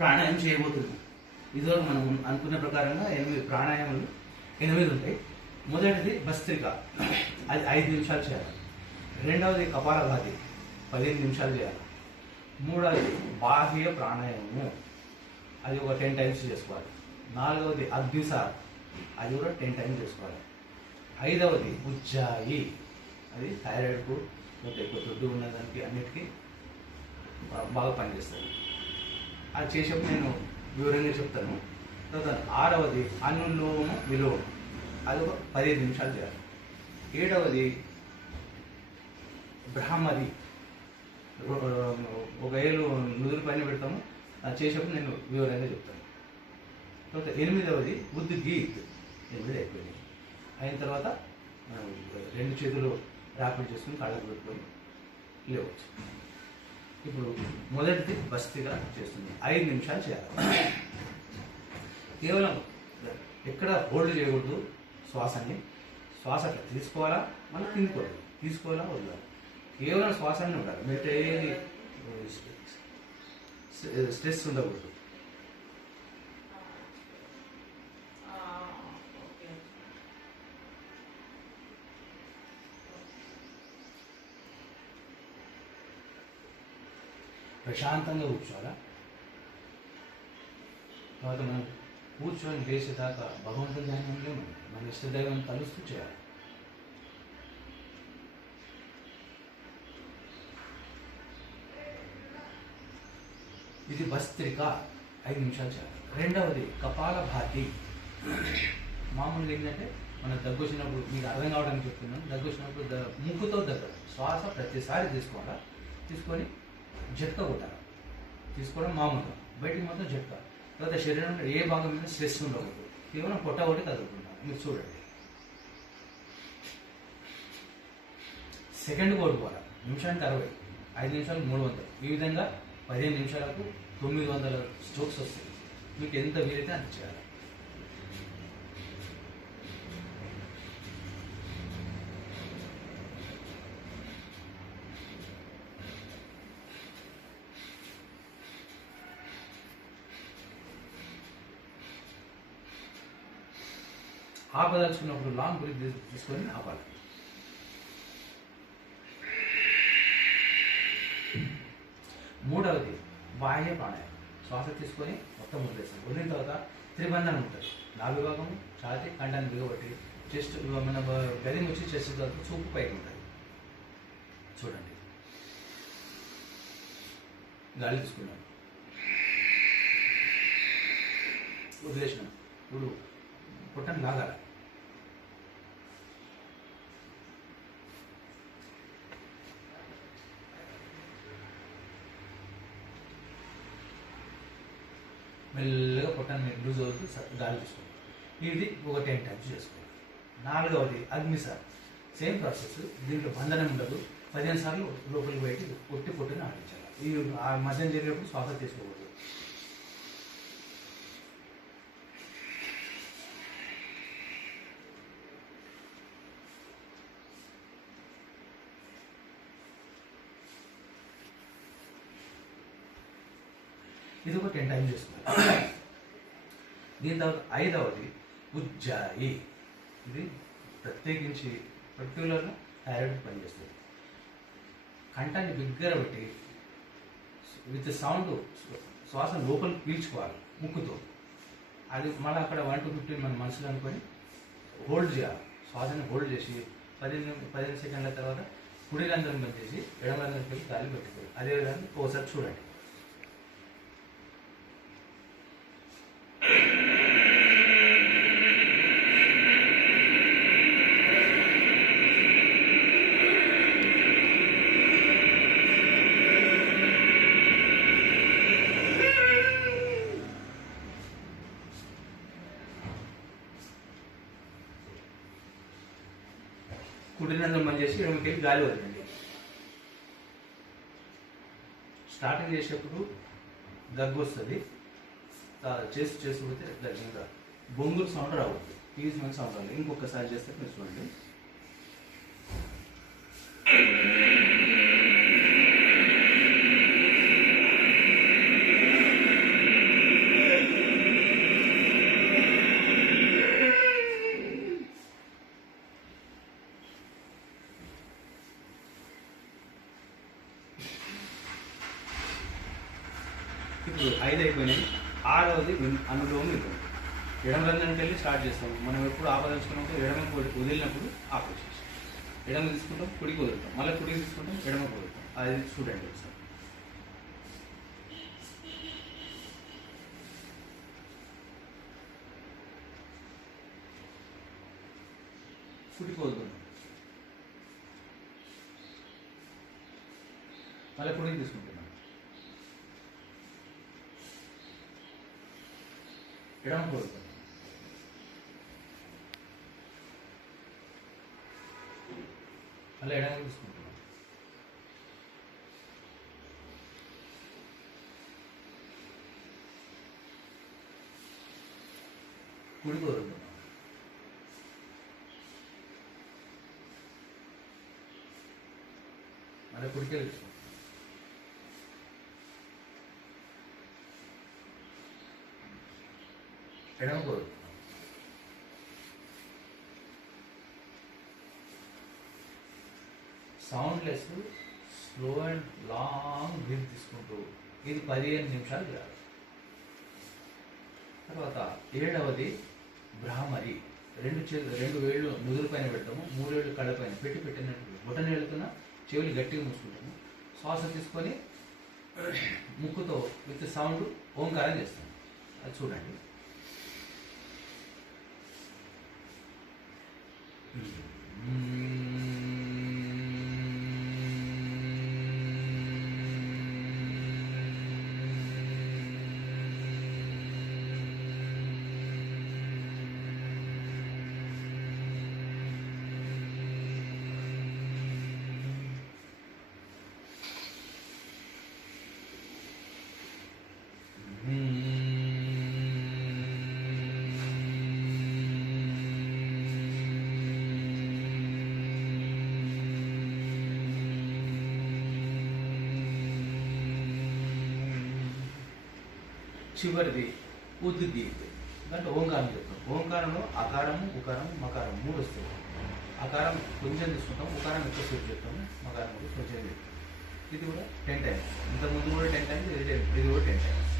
ప్రాణాయామం చేయబోతున్నాం. ఇదివరకు మనం అనుకున్న ప్రకారంగా ఎనిమిది ప్రాణాయామాలు ఎనిమిది ఉంటాయి. మొదటిది భస్త్రిక. అది ఐదు నిమిషాలు చేయాలి. రెండవది కపాలభాతి. పదిహేను నిమిషాలు చేయాలి. మూడవది బాహ్య ప్రాణాయామము. అది ఒక టెన్ టైమ్స్ చేసుకోవాలి. నాలుగవది అగ్నిసార్. అది కూడా టెన్ టైమ్స్ చేసుకోవాలి. ఐదవది ఉజ్జాయి. అది థైరాయిడ్కు లేకపోతే ఎక్కువ దొడ్డు ఉన్నదానికి అన్నిటికీ బాగా పనిచేస్తుంది. అది చేసేప్పుడు నేను వివరంగా చెప్తాను. తర్వాత ఆరవది అనులోమ విలోమ. అది ఒక పదిహేను నిమిషాలు చేయాలి. ఏడవది బ్రాహ్మది. ఒక ఏళ్ళు నుదురు పైన పెడతాము. అది చేసేప్పుడు నేను వివరంగా చెప్తాను. తర్వాత ఎనిమిదవది బుద్ధి గీత్. ఎనిమిది అయిపోయింది. అయిన తర్వాత రెండు చేతులు ర్యాపిడ్ చేసుకుని కళ్ళకు పెట్టుకొని లేవచ్చు. ఇప్పుడు మొదటిది బస్తిగా చేస్తుంది ఐదు నిమిషాలు చేయాలి కేవలం ఎక్కడ హోల్డ్ చేయకూడదు శ్వాసని శ్వాస తీసుకోవాలా మళ్ళీ తినుకోవాలి తీసుకోవాలా వదలాలి కేవలం శ్వాసని ఉండాలి మిగతా ఏది స్ట్రెస్ ఉండకూడదు ప్రశాంతంగా కూర్చోవాలా? తర్వాత మనం కూర్చొని చేసేదాకా భగవంతుని ధ్యానం లేము మన ఇష్టదైవం కలుస్తూ చేయాలి. ఇది భస్త్రిక ఐదు నిమిషాలు చేయాలి. రెండవది కపాల భాతి. మామూలుగా ఏంటంటే మన దగ్గు వచ్చినప్పుడు మీకు అర్థం కావడానికి చెప్తున్నాను. దగ్గు వచ్చినప్పుడు ముక్కుతో దగ్గర శ్వాస ప్రతిసారి తీసుకోవాలా? తీసుకొని జట్క కొట్టాలి. తీసుకోవడం మామూలుగా బయటికి మొత్తం జట్క. తర్వాత శరీరంలో ఏ భాగం మీద స్ట్రెస్ ఉండకూడదు. కేవలం పొట్ట ఒకటి కదులుకుంటారు మీరు చూడండి. సెకండ్ కొట్టుకోవాలి నిమిషానికి అరవై. ఐదు నిమిషాలకు మూడు వందలు. ఈ విధంగా పదిహేను నిమిషాలకు తొమ్మిది వందల స్ట్రోక్స్ వస్తాయి. మీకు ఎంత వీలైతే అంత చేయాలి. ఆపదలుచుకున్నప్పుడు లాంగ్ బ్రీత్ తీసుకొని ఆపాలి. మూడవది బాహ్య ప్రాణాయామం. శ్వాస తీసుకొని మొత్తం వదిలేస్తాం వదిలిన తర్వాత త్రిబంధనం ఉంటుంది. నాలుగు భాగం ఛాతి కండాన్ని దిగబట్టి చెస్ట్ మన గది వచ్చి చెస్ట్ తర్వాత చూపు పైకి ఉంటుంది. చూడండి. గాలి తీసుకున్నాం. వదిలేసినాం. ఇప్పుడు పుట్టని లాగాలి మెల్లగా పొట్టని మీరు లూజ్ అవుతూ గాలి తీసుకోండి. ఇది ఒక టెన్ టైమ్స్ చేసుకోండి. నాలుగవది అగ్నిసార్ సేమ్ ప్రాసెస్ దీంట్లో బంధనం ఉండదు. పదిహేను సార్లు లోపలికి బయటికి పొట్టి పొట్టుని ఆడించాలి ఈ ఆ మధ్యాహ్నం జరిగినప్పుడు శ్వాస తీసుకోకూడదు ఇది ఒక టెన్ టైమ్స్ చేసుకోవాలి దీని తర్వాత ఐదవది ఉజ్జాయి. ఇది ప్రత్యేకించి పర్టికులర్గా థైరాయిడ్ పనిచేస్తుంది కంఠాన్ని బిగ్గర పెట్టి విత్ సౌండ్ శ్వాస లోపల పీల్చుకోవాలి ముక్కుతో. అది మళ్ళీ అక్కడ వన్ టు ఫిఫ్టీన్ మన మనసులో అనుకొని హోల్డ్ చేయాలి. శ్వాసని హోల్డ్ చేసి పదిహేను పదిహేను సెకండ్ల తర్వాత కుడి రంధ్రం బంద్ చేసి ఎడమ రంధ్రం పెట్టి గాలి పెట్టుకోవాలి. అదే విధంగా ఒకసారి చూడండి కుడి రంధ్రం బంద్ చేసి ఎడమకెళ్ళి గాలి వదిలండి స్టార్టింగ్ చేసేటప్పుడు దగ్గు వస్తుంది. తా- చేసి చేసిపోతే దగ్గు ఇంకా బొంగులు సౌండ్ రావు పీస్ మంచి సౌండ్ రావాలి. ఇంకొకసారి చేస్తే మీరు చూడండి ఇప్పుడు ఐదు అయిపోయినాయి ఆరవది విన్- అనులోమ విలోమం ఎడమ రంధ్రానికి వెళ్ళి స్టార్ట్ చేస్తాం. మనం ఎప్పుడు ఆపదలుచుకున్నప్పుడు ఎడమ వదిలినప్పుడు ఆపేసేస్తాం ఎడమ తీసుకుంటాం కుడికి వదులుతాం మళ్ళీ కుడికి తీసుకుంటాం ఎడమ వదులుతాం అది చూడండి వస్తాం కుడికి వదులుతాం మళ్ళీ కుడికి తీసుకుంటాం. ఎడమకు వదులుతాం మళ్ళీ ఎడమకు తీసుకుంటున్నాం కుడికి వదులుతున్నాం మళ్ళీ కుడికే తీసుకుంటాం ఎడమకు వదులుతున్నాం soundless slow and long breath తీసుకుంటూ ఇది పదిహేను నిమిషాలు చేయాలి తర్వాత ఏడవది బ్రాహ్మరి రెండు చే రెండు వేళ్ళు నుదురు పైన పెడతాము మూడేళ్ళు కళ్ళ పైన పెట్టి పెట్టినట్టు. బుట్టన వెళ్తున్న చెవులు గట్టిగా మూసుకుంటాము. శ్వాస తీసుకొని ముక్కుతో విత్ సౌండ్ ఓంకారం చేస్తాము. అది చూడండి. Mm-hmm. చివరిది ఉద్దీప్ అంటే ఓంకారం చెప్తాం ఓంకారంలో అకారము ఉకారము మకారం మూడు వస్తాయి. అకారం కొంచెం తీసుకుంటాం ఉకారం ఎక్కువసేపు చెప్తాము మకారం కూడా కొంచెం చెప్తాం ఇది కూడా టెన్ టైమ్స్. ఇంతకుముందు ముందు కూడా టెన్ టైమ్స్ ఇది 10 ఇది కూడా టెన్ టైమ్స్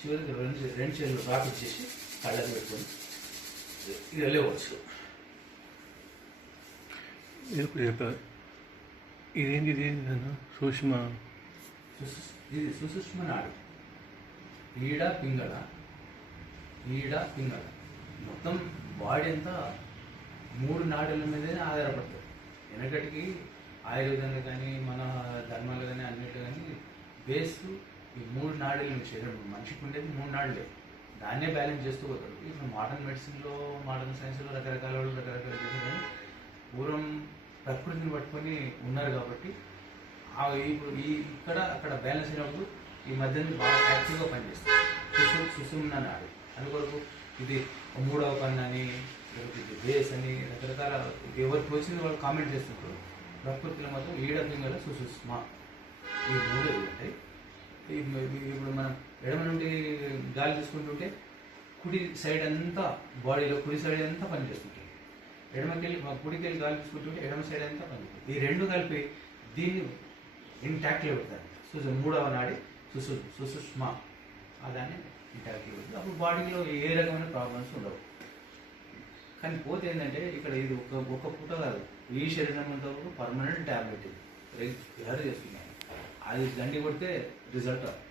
చివరికి రెండు రెండు చేతులు రాపిడ్ చేసి కళ్ళకి పెట్టుకొని యొక్క ఇదేంటి ఇది నాన్న? సూక్ష్మ. ఇది సుసూక్ష్మ నాడు. ఈడ పింగళ. ఈడ పింగళ. మొత్తం బాడీ అంతా మూడు నాడుల మీదనే ఆధారపడుతుంది. వెనకటికి ఆయుర్వేదంలో కానీ మన ధర్మాలు కానీ అన్నిట్లో కానీ బేస్ ఈ మూడు నాడులు మీ శరీరం మనిషికి ఉండేది మూడు నాడులే. దాన్నే బ్యాలెన్స్ చేస్తూ పోతాడు. ఇప్పుడు మోడర్న్ మెడిసిన్లో మోడర్న్ సైన్స్లో రకరకాల వాళ్ళు రకరకాల చేస్తారు కానీ పూర్వం ప్రకృతిని పట్టుకొని ఉన్నారు కాబట్టి ఇప్పుడు ఈ ఇక్కడ అక్కడ బ్యాలెన్స్ అయినప్పుడు ఈ మధ్యన బాగా యాక్టివ్గా పనిచేస్తుంది సుసు సుసుమ్న నాడు. అందుకొరకు ఇది మూడవ పన్ను అని ఇది బేస్ అని రకరకాల ఎవరికి వచ్చింది వాళ్ళు కామెంట్ చేస్తుంటారు ప్రకృతిలో మాత్రం ఈడ పింగళ సుసుష్మ ఈ మూడు ఉంటాయి ఇప్పుడు మనం ఎడమ నుండి గాలి తీసుకుంటుంటే కుడి సైడ్ అంతా బాడీలో కుడి సైడ్ అంతా పనిచేస్తుంటుంది. ఎడమకెళ్ళి మా కుడికెళ్ళి గాలి తీసుకుంటుంటే ఎడమ సైడ్ అంతా పనిచేస్తుంది. ఈ రెండు కలిపి దీన్ని ఇంటాక్ట్లో పెడతారు. సుసు మూడవ నాడి సుసు సుసుష్మ అదాన్ని ఇంటాక్ట్లో పెడతారు. అప్పుడు బాడీలో ఏ రకమైన ప్రాబ్లమ్స్ ఉండవు. కానీ పోతే ఏంటంటే ఇక్కడ ఇది ఒక ఒక పూట కాదు. ఈ శరీరం అంతా పర్మనెంట్ ట్యాబ్లెట్ ఇది. రెగ్యులర్ చేస్తున్నాయి అది దండి కొడితే desertar.